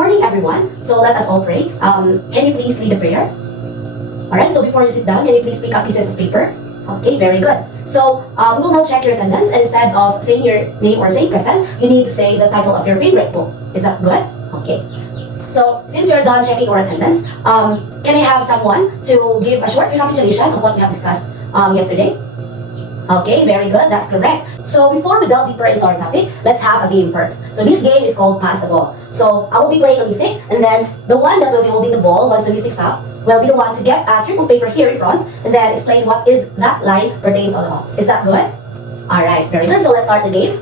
morning, everyone. So let us all pray. Can you please lead the prayer? Alright, so before you sit down, can you please pick up pieces of paper? Okay, very good. So we will now check your attendance, and instead of saying your name or saying present, you need to say the title of your favorite book. Is that good? Okay. So since you're done checking our attendance, can I have someone to give a short recapitulation of what we have discussed yesterday? Okay, very good. That's correct. So before we delve deeper into our topic, let's have a game first. So this game is called Pass the Ball. So I will be playing a music, and then the one that will be holding the ball once the music stops will be the one to get a strip of paper here in front, and then explain what is that line pertains all about. Is that good? Alright, very good. So let's start the game.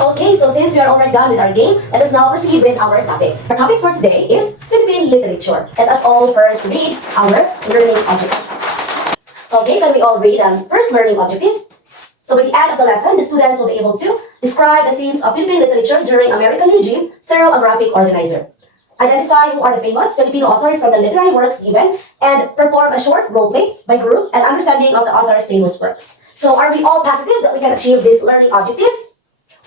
Okay, so since we are already done with our game, let us now proceed with our topic. Our topic for today is Philippine literature. Let us all first read our learning objectives. Okay, can we all read first learning objectives? So by the end of the lesson, the students will be able to describe the themes of Philippine literature during American regime through a graphic organizer. Identify who are the famous Filipino authors from the literary works given, and perform a short role play by group and understanding of the author's famous works. So are we all positive that we can achieve these learning objectives?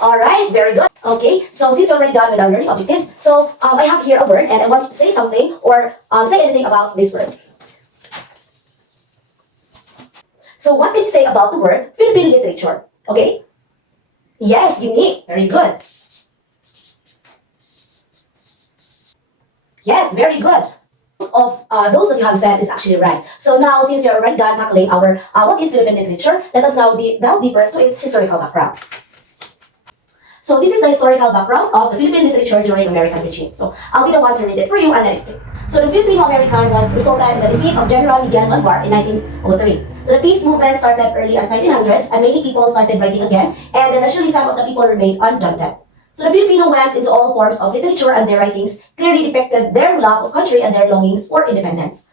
Alright, very good. Okay, so since you're already done with our learning objectives, so I have here a word, and I want you to say something or say anything about this word. So what can you say about the word Philippine literature? Okay? Yes, unique. Very good. Yes, very good. Of those that you have said is actually right. So now, since you're already done tackling our what is Philippine literature, let us now delve deeper to its historical background. So this is the historical background of the Philippine literature during American regime. So I'll be the one to read it for you and then explain. So the Filipino-American was resulted in the defeat of General Miguel Malvar in 1903. So the peace movement started early as 1900s, and many people started writing again, and the nationalism of the people remained undaunted. So the Filipino went into all forms of literature, and their writings clearly depicted their love of country and their longings for independence.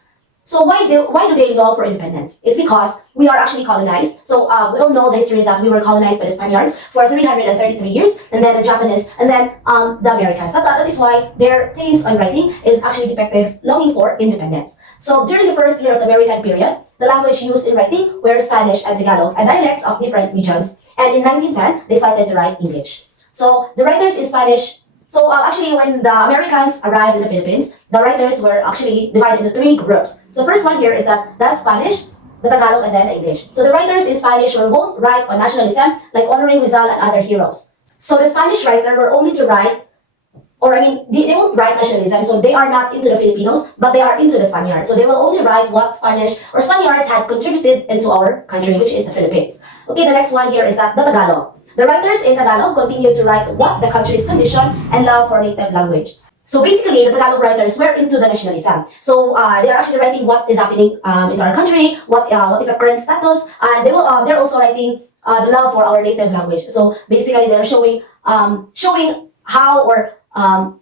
So why do they long for independence? It's because we are actually colonized. So we all know the history that we were colonized by the Spaniards for 333 years, and then the Japanese, and then the Americans. That is why their themes on writing is actually depicted longing for independence. So during the first year of the American period, the language used in writing were Spanish and Tagalog, and dialects of different regions. And in 1910, they started to write English. So the writers in Spanish. So actually, when the Americans arrived in the Philippines, the writers were actually divided into three groups. So the first one here is that the Spanish, the Tagalog, and then the English. So the writers in Spanish were both write on nationalism, like honoring Rizal and other heroes. So the Spanish writer were only to write, or I mean, they won't write nationalism, so they are not into the Filipinos, but they are into the Spaniards. So they will only write what Spanish or Spaniards had contributed into our country, which is the Philippines. Okay, the next one here is that the Tagalog. The writers in Tagalog continued to write what the country's condition and love for native language. So basically, the Tagalog writers were into the nationalism. So they are actually writing what is happening into our country, what is the current status, and they're also writing the love for our native language. So basically, they're showing how or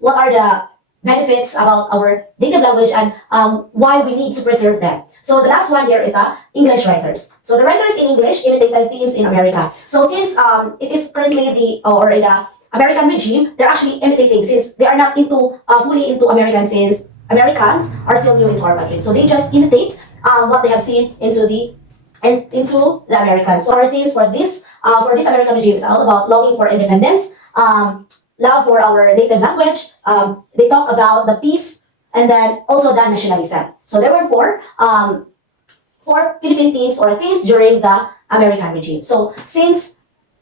what are the benefits about our native language and why we need to preserve them. So the last one here is the English writers. So the writers in English imitated themes in America. So since it is currently in the American regime, they're actually imitating, since they are not into fully into American, since Americans are still new into our country. So they just imitate what they have seen into the Americans. So our themes for this American regime is all about longing for independence, love for our native language. They talk about the peace, and then also the nationalism. So there were four Philippine themes or themes during the American regime. So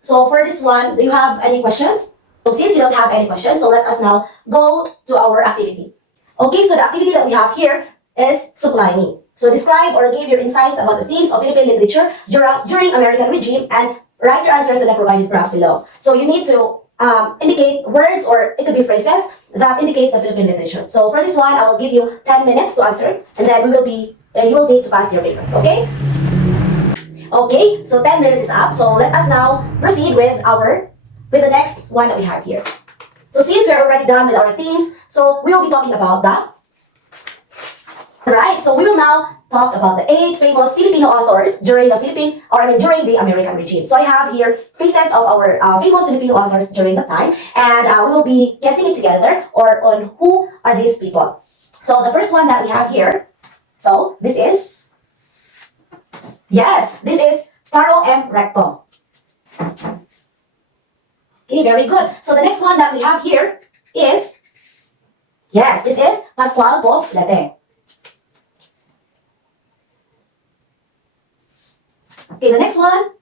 for this one, do you have any questions? So since you don't have any questions, so let us now go to our activity. Okay, so the activity that we have here is supply me. So describe or give your insights about the themes of Philippine literature during American regime, and write your answers in the provided graph below. So you need to indicate words, or it could be phrases that indicate the Philippine literature. So for this one, I will give you 10 minutes to answer, and then you will need to pass your papers, okay? Okay, so 10 minutes is up. So let us now proceed with the next one that we have here. So since we're already done with our themes, so we will be talking about that. Right, so we will now talk about the 8 famous Filipino authors during the American regime. So I have here faces of our famous Filipino authors during that time, and we will be guessing it together or on who are these people. So the first one that we have here, so this is Caro M. Recto. Okay, very good. So the next one that we have here is Yes, this is Pascual Poblete. Okay, the next one.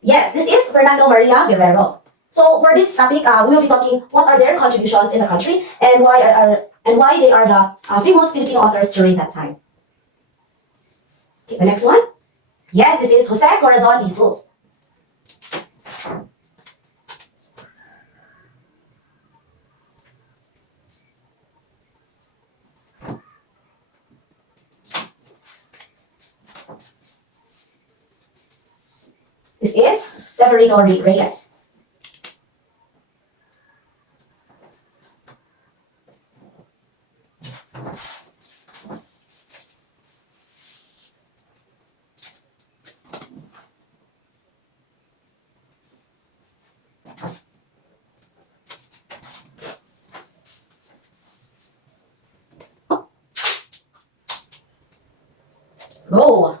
Yes, this is Fernando Maria Guerrero. So for this topic, we will be talking what are their contributions in the country and why they are the famous Filipino authors during that time. Okay, the next one. Yes, this is Jose Corazon de Jesus. This is Severino Reyes. Go!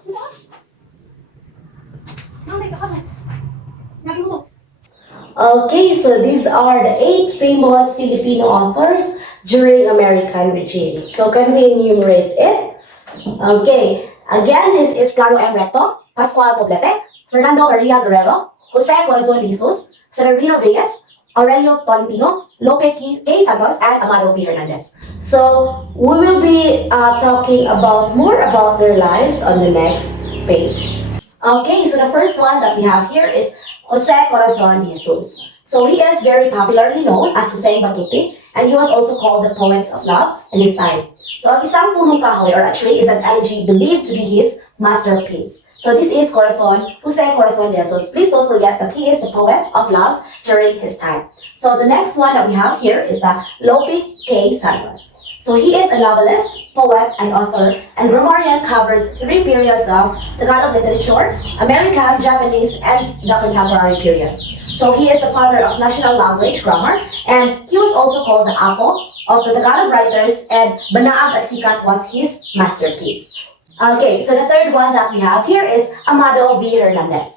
Okay, so these are the 8 famous Filipino authors during American regime. So can we enumerate it? Okay, again, this is Claro M. Recto, Pascual Poblete, Fernando Maria Guerrero, Jose Corazon de Jesus, Severino Reyes, Aurelio Tolentino, Lope K. Santos, and Amado V. Hernandez. So we will be talking about more about their lives on the next page. Okay, so the first one that we have here is Jose Corazon de Jesus. So he is very popularly known as Jose Batuti, and he was also called the Poets of Love in his time. So ang isang punong kahoy or a tree is an elegy believed to be his masterpiece. So this is Jose Corazon de Jesus. Please don't forget that he is the poet of love during his time. So the next one that we have here is the Lope K. Santos. So he is a novelist, poet, and author, and grammarian covered 3 periods of Tagalog literature, American, Japanese, and the contemporary period. So he is the father of national language grammar, and he was also called the Apo of the Tagalog writers, and Banaag at Sikat was his masterpiece. Okay, so the third one that we have here is Amado V. Hernandez.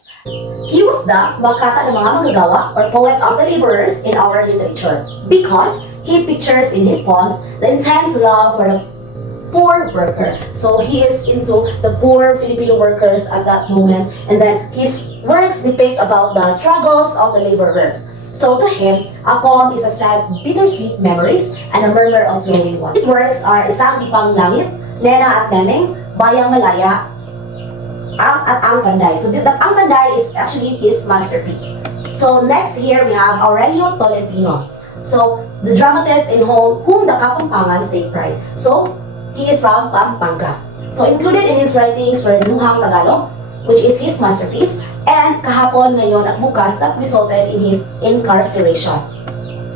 He was the makata ng mga manggagawa or poet of the laborers in our literature because he pictures in his poems the intense love for the poor worker. So he is into the poor Filipino workers at that moment, and then his works depict about the struggles of the laborers. So to him, a poem is a sad, bittersweet memories and a murmur of flowing waters. His works are Isang Dipang Langit, Nena at Neneng, Bayang Malaya, Ang Panday. So the Ang Panday is actually his masterpiece. So next here we have Aurelio Tolentino. So the dramatist in whom the Kapampangan take pride. So he is from Pampanga. So included in his writings were Luhang Tagalog, which is his masterpiece, and Kahapon, Ngayon at Bukas that resulted in his incarceration.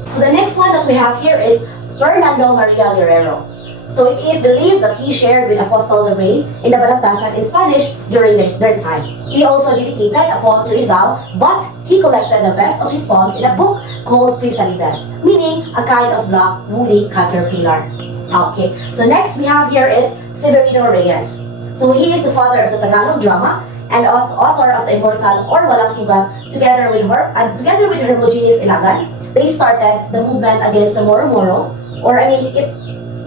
So the next one that we have here is Fernando Maria Guerrero. So it is believed that he shared with Apostol the Rain in the Balagtasan in Spanish during their time. He also dedicated a poem to Rizal, but he collected the best of his poems in a book called Chrysalides, meaning a kind of black woolly caterpillar. Okay, so next we have here is Severino Reyes. So he is the father of the Tagalog drama and author of the immortal or Walang Sugat together with Hermogenes Ilagan. They started the movement against the Moro, or it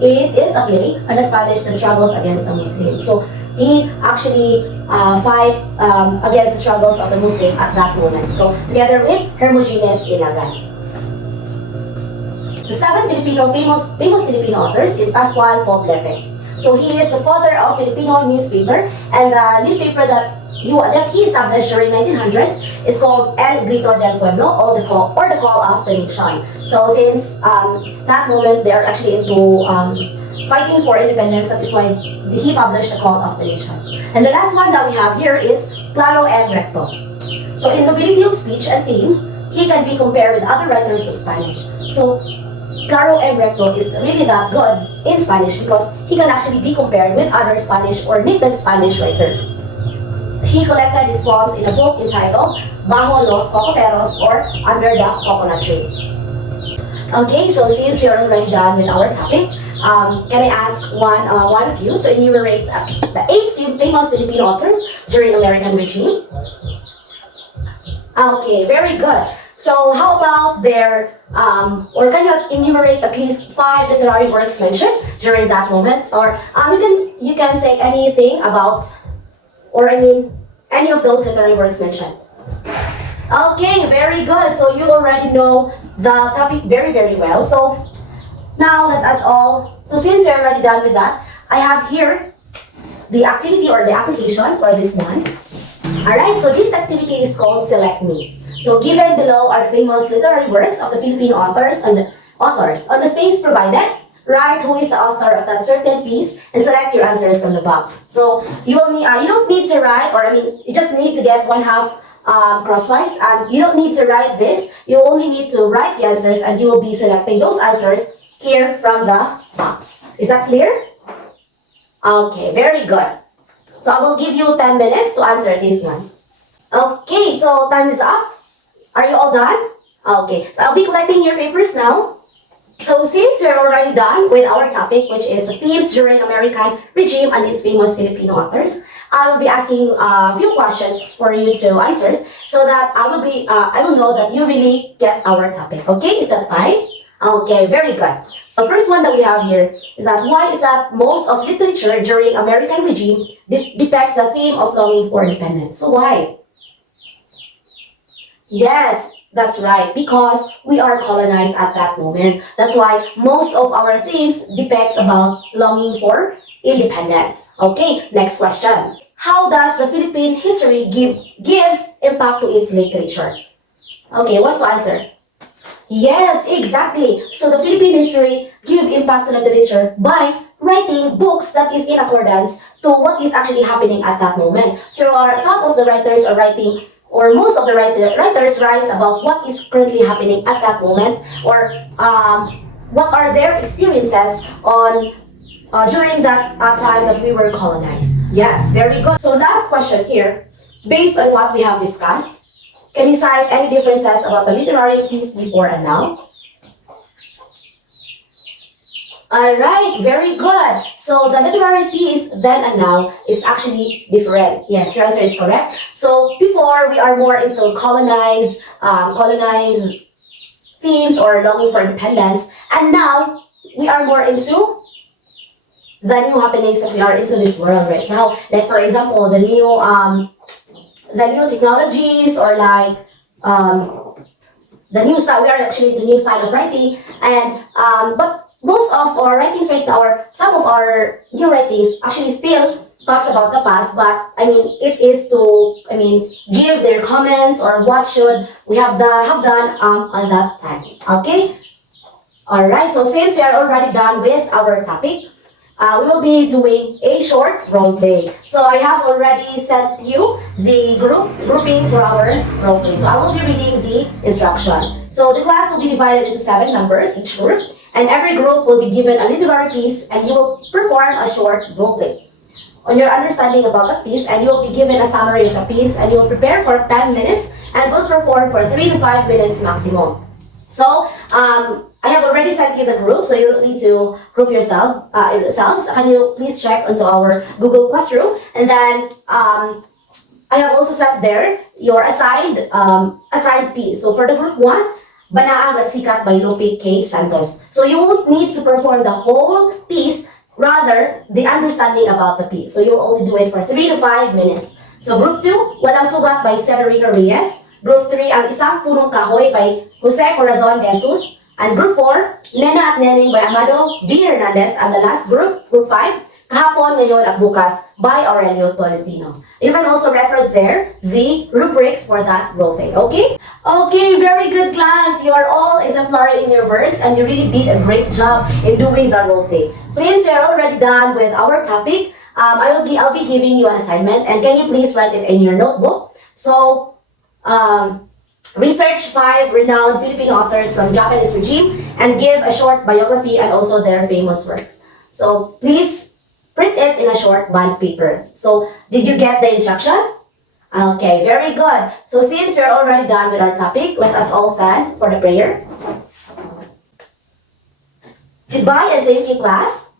is a play on the Spanish that struggles against the Muslims. So he actually fight against the struggles of the Muslim at that moment. So together with Hermogenes Ilagan. The 7 famous Filipino authors is Pascual Poblete. So he is the father of Filipino newspaper, and the newspaper that he established during 1900s is called El Grito del Pueblo, or the Call of the Nation. So since that moment, they are actually into fighting for independence. That is why he published the Call of the Nation. And the last one that we have here is Claro M. Recto. So in nobility of speech and theme, he can be compared with other writers of Spanish. So Claro M. Recto is really that good in Spanish because he can actually be compared with other Spanish or native Spanish writers. He collected his poems in a book entitled Bajo los Cocoteros, or Under the Coconut Trees. Okay, so since you're already done with our topic, can I ask one of you to enumerate the 8 famous Filipino authors during American regime? Okay, very good. So how about their or can you enumerate at least 5 literary works mentioned during that moment? Or you can say anything about, or any of those literary works mentioned. Okay, very good. So you already know the topic very, very well. So now let us all, so since we're already done with that, I have here the activity or the application for this one. Alright, so this activity is called Select Me. So given below are famous literary works of the Filipino authors. On the space provided, write who is the author of that certain piece and select your answers from the box. So you will need, you don't need to write, or you just need to get one half crosswise, and you don't need to write this. You only need to write the answers, and you will be selecting those answers here from the box. Is that clear? Okay, very good. So I will give you 10 minutes to answer this one. Okay, so time is up. Are you all done? Okay, so I'll be collecting your papers now. So since we're already done with our topic, which is the themes during American regime and its famous Filipino authors, I will be asking a few questions for you to answer, so that I will know that you really get our topic. Okay, is that fine? Okay, very good. So first one that we have here is that why is that most of literature during American regime depicts the theme of longing for independence? So why? Yes, that's right, because we are colonized at that moment. That's why most of our themes depicts about longing for independence. Okay, next question. How does the Philippine history gives impact to its literature? Okay, what's the answer? Yes, exactly. So the Philippine history give impact to literature by writing books that is in accordance to what is actually happening at that moment. So some of the writers are writing, or most of the writers writes about what is currently happening at that moment, or what are their experiences on during that time that we were colonized. Yes, very good. So last question here, based on what we have discussed, can you cite any differences about the literary piece before and now? Alright, very good. So the literary piece then and now is actually different. Yes, your answer is correct. So before we are more into colonized themes or longing for independence, and now we are more into the new happenings that we are into this world right now. Like for example, the new technologies, or like the new style. We are actually the new style of writing, and but most of our writings right now, or some of our new writings, actually still talks about the past. But it is to give their comments or what should we have done on that time. Okay. All right. So since we are already done with our topic, we will be doing a short role play. So I have already sent you the groupings for our role play. So I will be reading the instruction. So the class will be divided into 7 members, each group, and every group will be given a literary piece, and you will perform a short role play on your understanding about the piece, and you will be given a summary of the piece, and you will prepare for 10 minutes and will perform for 3 to 5 minutes maximum. So I have already sent you the group, so you don't need to group yourselves. Can you please check onto our Google Classroom? And then I have also set there your assigned piece. So for the group 1, Banaag at Sikat by Lupe K. Santos. So you won't need to perform the whole piece, rather the understanding about the piece. So you will only do it for 3 to 5 minutes. So group 2, Walang Sugat by Severino Reyes. Group 3, Ang Isang Punong Kahoy by Jose Corazon de Jesus. And group 4, Nena at Neneng by Amado V. Hernandez. And the last group 5, Kahapon, Ngayon at Bukas by Aurelio Tolentino. You can also refer there the rubrics for that role play, okay? Okay, very good class. You are all exemplary in your works, and you really did a great job in doing the role play. Since you're already done with our topic, I'll be giving you an assignment, and can you please write it in your notebook? So, research 5 renowned Filipino authors from Japanese regime and give a short biography and also their famous works. So please print it in a short bond paper. So did you get the instruction? Okay, very good. So since we're already done with our topic, let us all stand for the prayer. Goodbye and thank you, class.